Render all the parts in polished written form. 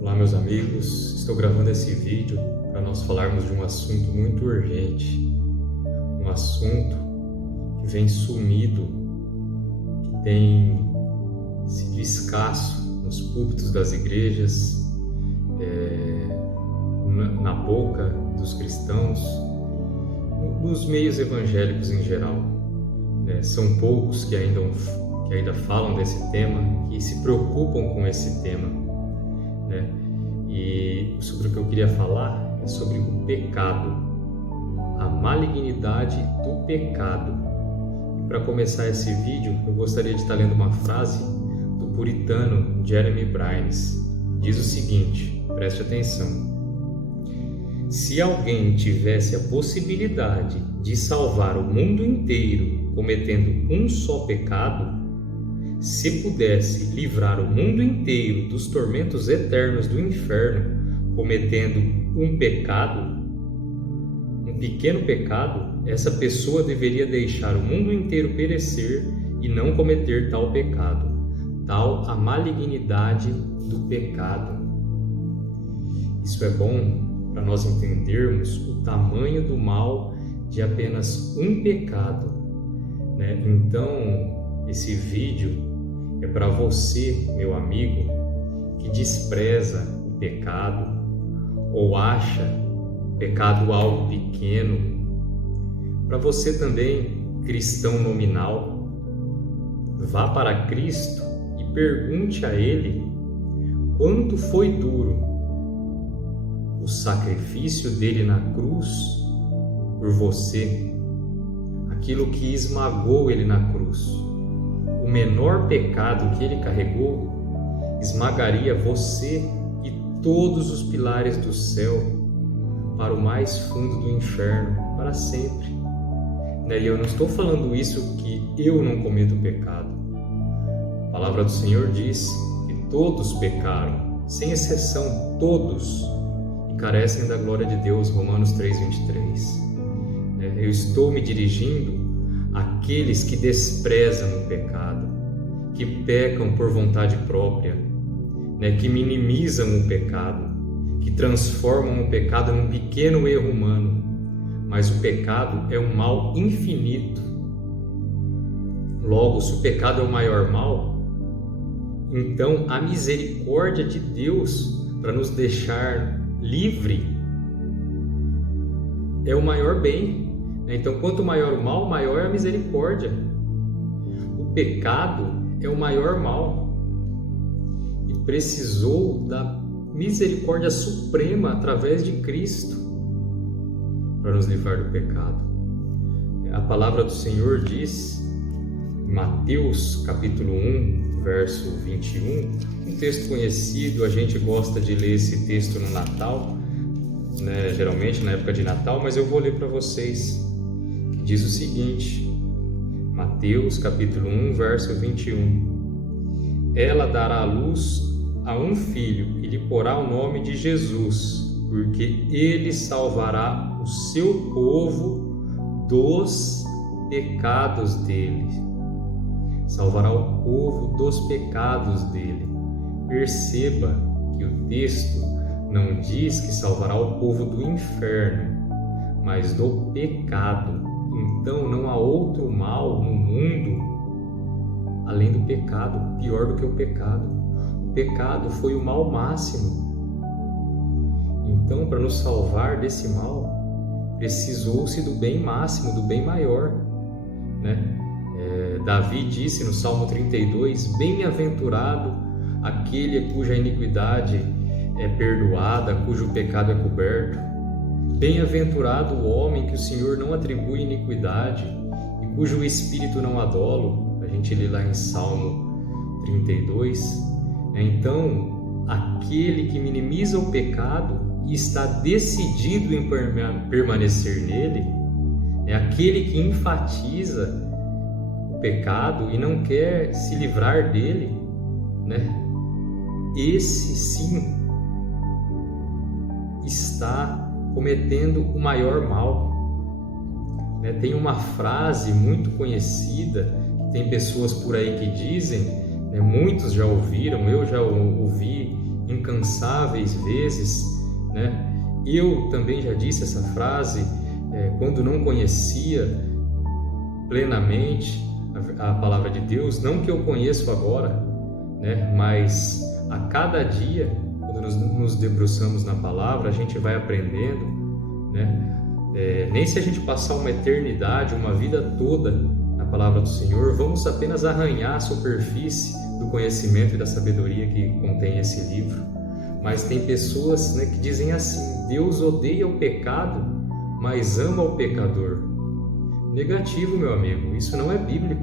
Olá, meus amigos, estou gravando esse vídeo para nós falarmos de um assunto muito urgente, um assunto que vem sumido, que tem sido escasso nos púlpitos das igrejas, na boca dos cristãos, nos meios evangélicos em geral. São poucos que ainda falam desse tema, que se preocupam com esse tema. E sobre o que eu queria falar é sobre o pecado, a malignidade do pecado. E para começar esse vídeo, eu gostaria de estar lendo uma frase do puritano Jeremy Brines. Diz o seguinte, preste atenção: se alguém tivesse a possibilidade de salvar o mundo inteiro cometendo um só pecado, se pudesse livrar o mundo inteiro dos tormentos eternos do inferno cometendo um pecado, um pequeno pecado, essa pessoa deveria deixar o mundo inteiro perecer e não cometer tal pecado. Tal a malignidade do pecado. Isso é bom para nós entendermos o tamanho do mal de apenas um pecado, Então, esse vídeo é para você, meu amigo, que despreza o pecado ou acha o pecado algo pequeno. Para você também, cristão nominal, vá para Cristo e pergunte a Ele quanto foi duro o sacrifício dele na cruz por você, aquilo que esmagou ele na cruz. O menor pecado que ele carregou esmagaria você e todos os pilares do céu para o mais fundo do inferno, para sempre. E eu não estou falando isso que eu não cometo pecado. A palavra do Senhor diz que todos pecaram, sem exceção, todos, e carecem da glória de Deus, Romanos 3:23. Eu estou me dirigindo àqueles que desprezam o pecado, que pecam por vontade própria, que minimizam o pecado, que transformam o pecado num pequeno erro humano. Mas o pecado é um mal infinito. Logo, se o pecado é o maior mal, então a misericórdia de Deus para nos deixar livre é o maior bem. Então, quanto maior o mal, maior é a misericórdia. O pecado é o maior mal e precisou da misericórdia suprema através de Cristo para nos livrar do pecado. A palavra do Senhor diz, em Mateus capítulo 1, verso 21, um texto conhecido, a gente gosta de ler esse texto no Natal, geralmente na época de Natal, mas eu vou ler para vocês. Diz o seguinte, Mateus capítulo 1, verso 21. Ela dará à luz a um filho e lhe porá o nome de Jesus, porque ele salvará o seu povo dos pecados dele. Salvará o povo dos pecados dele. Perceba que o texto não diz que salvará o povo do inferno, mas do pecado. Então não há outro mal no mundo além do pecado, pior do que o pecado. O pecado foi o mal máximo. Então, para nos salvar desse mal, precisou-se do bem máximo, do bem maior. Davi disse no Salmo 32, bem-aventurado aquele cuja iniquidade é perdoada, cujo pecado é coberto. Bem-aventurado o homem que o Senhor não atribui iniquidade e cujo espírito não há dolo. A gente lê lá em Salmo 32. Então, aquele que minimiza o pecado e está decidido em permanecer nele, é aquele que enfatiza o pecado e não quer se livrar dele, Esse sim está cometendo o maior mal. Tem uma frase muito conhecida, tem pessoas por aí que dizem, muitos já ouviram, eu já ouvi incansáveis vezes, né? Eu também já disse essa frase quando não conhecia plenamente a palavra de Deus, não que eu conheço agora, né? Mas a cada dia, quando nos debruçamos na palavra, a gente vai aprendendo, né? Nem se a gente passar uma eternidade, uma vida toda na palavra do Senhor, vamos apenas arranhar a superfície do conhecimento e da sabedoria que contém esse livro. Mas tem pessoas, né, que dizem assim: Deus odeia o pecado, mas ama o pecador. Negativo, meu amigo, isso não é bíblico.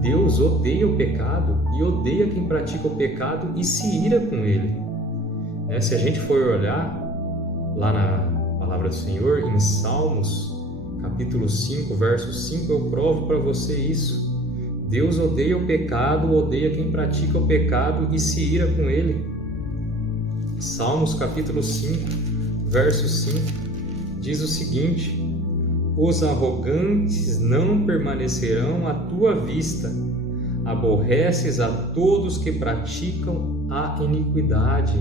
Deus odeia o pecado e odeia quem pratica o pecado e se ira com ele. Se a gente for olhar lá na palavra do Senhor, em Salmos, capítulo 5, verso 5, eu provo para você isso. Deus odeia o pecado, odeia quem pratica o pecado e se ira com ele. Salmos, capítulo 5, verso 5, diz o seguinte: os arrogantes não permanecerão à tua vista, aborreces a todos que praticam a iniquidade.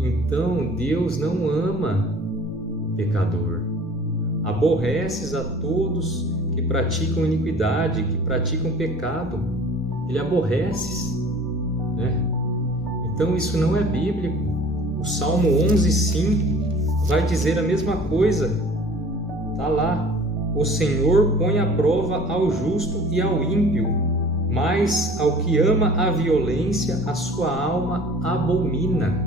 Então Deus não ama o pecador. Aborreces a todos que praticam iniquidade, que praticam pecado. Ele aborrece, né? Então isso não é bíblico. O Salmo 11,5 vai dizer a mesma coisa. Está lá: o Senhor põe à prova ao justo e ao ímpio, mas ao que ama a violência, a sua alma abomina.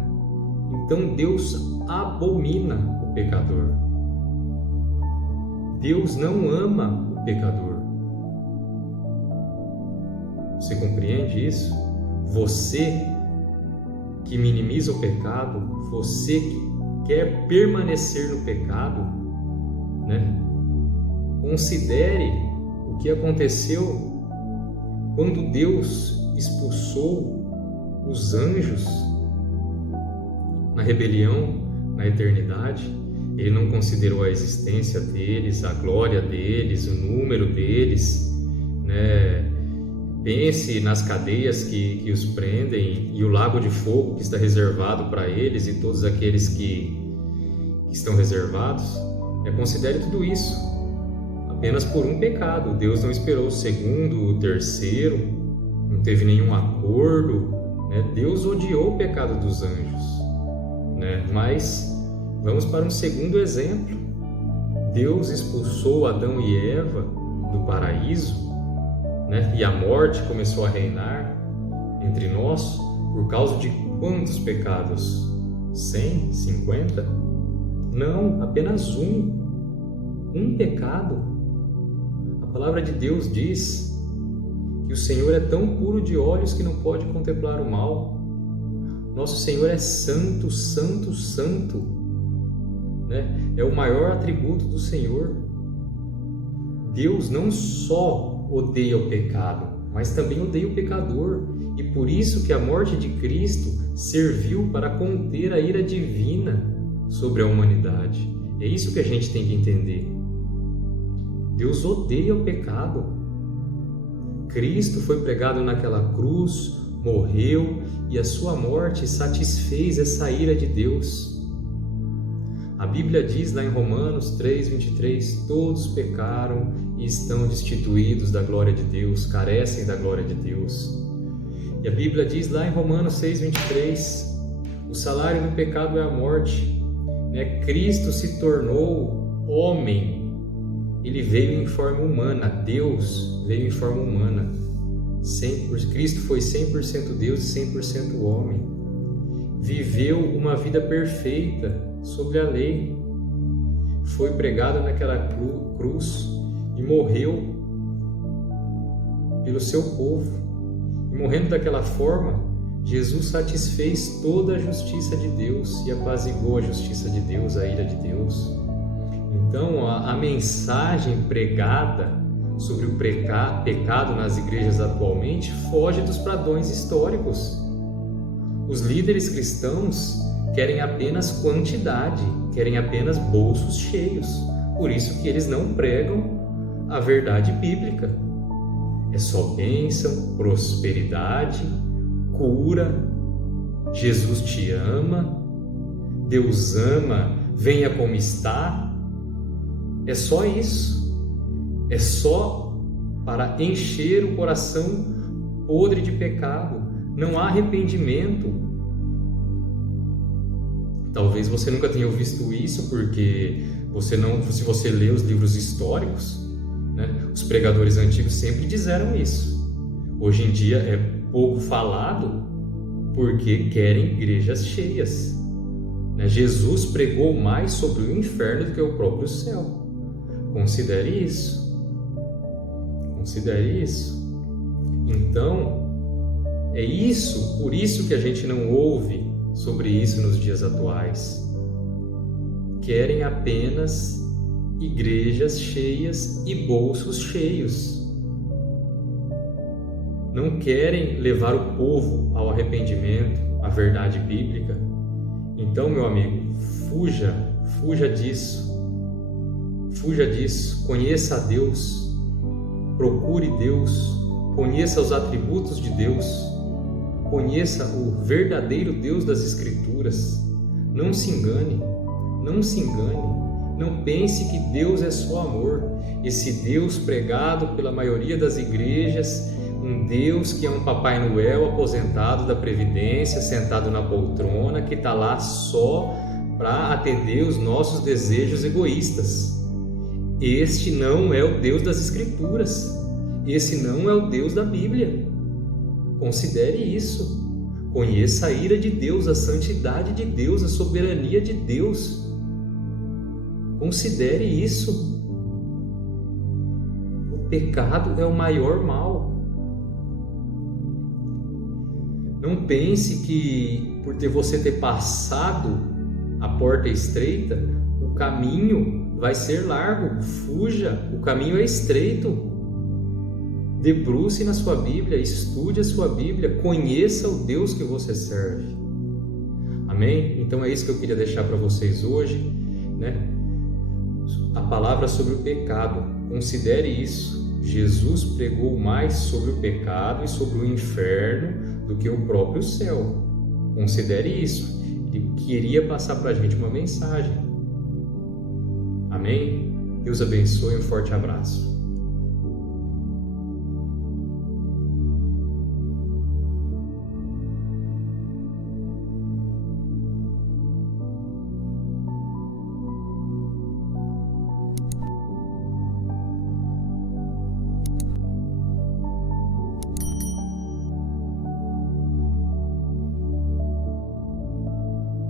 Então Deus abomina o pecador. Deus não ama o pecador. Você compreende isso? Você que minimiza o pecado, você que quer permanecer no pecado, né? Considere o que aconteceu quando Deus expulsou os anjos na rebelião, na eternidade. Ele não considerou a existência deles, a glória deles, o número deles, né? Pense nas cadeias que os prendem e o lago de fogo que está reservado para eles e todos aqueles que estão reservados. Considere tudo isso apenas por um pecado. Deus não esperou o segundo, o terceiro, não teve nenhum acordo, né? Deus odiou o pecado dos anjos, né? Mas vamos para um segundo exemplo. Deus expulsou Adão e Eva do paraíso, né? E a morte começou a reinar entre nós por causa de quantos pecados? 100? 50? Não, apenas um pecado. A palavra de Deus diz que o Senhor é tão puro de olhos que não pode contemplar o mal. Nosso Senhor é santo, santo, santo, né? É o maior atributo do Senhor. Deus não só odeia o pecado, mas também odeia o pecador, e por isso que a morte de Cristo serviu para conter a ira divina sobre a humanidade. É isso que a gente tem que entender. Deus odeia o pecado. Cristo foi pregado naquela cruz, morreu, e a sua morte satisfez essa ira de Deus. A Bíblia diz lá em Romanos 3:23, todos pecaram e estão destituídos da glória de Deus, carecem da glória de Deus. E a Bíblia diz lá em Romanos 6:23, o salário do pecado é a morte, né? Cristo se tornou homem, ele veio em forma humana, Deus veio em forma humana. Cristo foi 100% Deus e 100% homem. Viveu uma vida perfeita sobre a lei. Foi pregado naquela cruz e morreu pelo seu povo. E morrendo daquela forma, Jesus satisfez toda a justiça de Deus e apaziguou a justiça de Deus, a ira de Deus. Então, a mensagem pregada sobre o pecado nas igrejas atualmente foge dos padrões históricos. Os líderes cristãos querem apenas quantidade, querem apenas bolsos cheios. Por isso que eles não pregam a verdade bíblica. É só bênção, prosperidade, cura, Jesus te ama, Deus ama, venha como está. É só isso. É só para encher o coração podre de pecado. Não há arrependimento. Talvez você nunca tenha visto isso, porque se você lê os livros históricos, né, os pregadores antigos sempre disseram isso. Hoje em dia é pouco falado porque querem igrejas cheias. Né? Jesus pregou mais sobre o inferno do que o próprio céu. Considere isso. Considere isso. Então, é isso, por isso que a gente não ouve sobre isso nos dias atuais. Querem apenas igrejas cheias e bolsos cheios. Não querem levar o povo ao arrependimento, à verdade bíblica. Então, meu amigo, fuja disso. Fuja disso. Conheça a Deus. Procure Deus. Conheça os atributos de Deus. Conheça o verdadeiro Deus das Escrituras. Não se engane. Não se engane. Não pense que Deus é só amor. Esse Deus pregado pela maioria das igrejas, um Deus que é um Papai Noel aposentado da Previdência, sentado na poltrona, que está lá só para atender os nossos desejos egoístas. Este não é o Deus das Escrituras. Esse não é o Deus da Bíblia. Considere isso. Conheça a ira de Deus, a santidade de Deus, a soberania de Deus. Considere isso. O pecado é o maior mal. Não pense que por você ter passado a porta estreita, o caminho vai ser largo. Fuja, o caminho é estreito. Debruce na sua Bíblia, estude a sua Bíblia, conheça o Deus que você serve. Amém? Então é isso que eu queria deixar para vocês hoje, né? A palavra sobre o pecado. Considere isso. Jesus pregou mais sobre o pecado e sobre o inferno do que o próprio céu. Considere isso. Ele queria passar para a gente uma mensagem. Amém? Deus abençoe, um forte abraço.